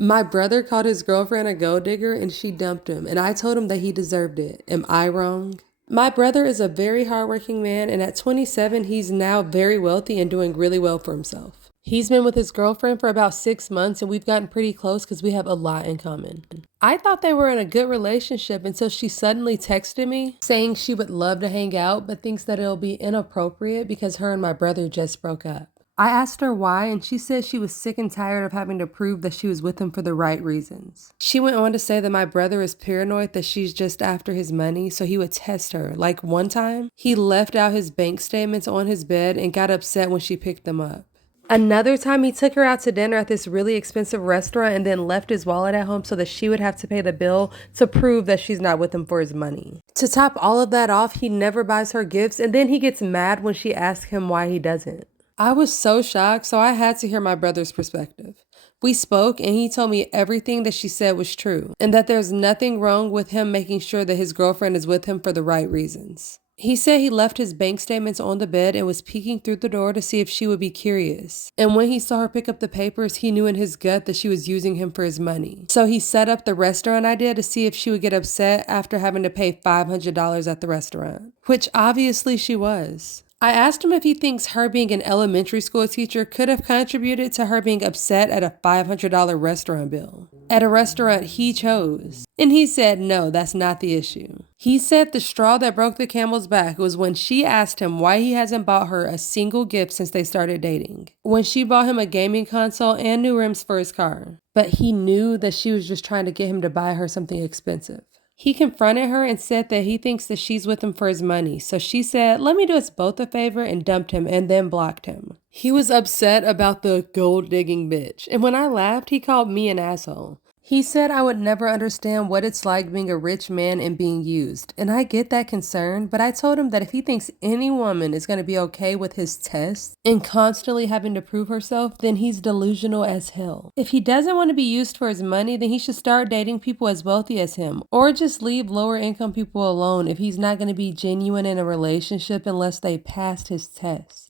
My brother called his girlfriend a gold digger and she dumped him, and I told him that he deserved it. Am I wrong? My brother is a very hardworking man, and at 27, he's now very wealthy and doing really well for himself. He's been with his girlfriend for about 6 months, and we've gotten pretty close because we have a lot in common. I thought they were in a good relationship until she suddenly texted me saying she would love to hang out, but thinks that it'll be inappropriate because her and my brother just broke up. I asked her why, and she said she was sick and tired of having to prove that she was with him for the right reasons. She went on to say that my brother is paranoid that she's just after his money, so he would test her. Like one time, he left out his bank statements on his bed and got upset when she picked them up. Another time, he took her out to dinner at this really expensive restaurant and then left his wallet at home so that she would have to pay the bill to prove that she's not with him for his money. To top all of that off, he never buys her gifts, and then he gets mad when she asks him why he doesn't. I was so shocked, so I had to hear my brother's perspective. We spoke, and he told me everything that she said was true, and that there's nothing wrong with him making sure that his girlfriend is with him for the right reasons. He said he left his bank statements on the bed and was peeking through the door to see if she would be curious. And when he saw her pick up the papers, he knew in his gut that she was using him for his money. So he set up the restaurant idea to see if she would get upset after having to pay $500 at the restaurant, which obviously she was. I asked him if he thinks her being an elementary school teacher could have contributed to her being upset at a $500 restaurant bill, at a restaurant he chose. And he said no, that's not the issue. He said the straw that broke the camel's back was when she asked him why he hasn't bought her a single gift since they started dating. When she bought him a gaming console and new rims for his car. But he knew that she was just trying to get him to buy her something expensive. He confronted her and said that he thinks that she's with him for his money. So she said, let me do us both a favor, and dumped him and then blocked him. He was upset about the gold digging bitch. And when I laughed, he called me an asshole. He said I would never understand what it's like being a rich man and being used. And I get that concern, but I told him that if he thinks any woman is going to be okay with his tests and constantly having to prove herself, then he's delusional as hell. If he doesn't want to be used for his money, then he should start dating people as wealthy as him, or just leave lower income people alone if he's not going to be genuine in a relationship unless they passed his tests.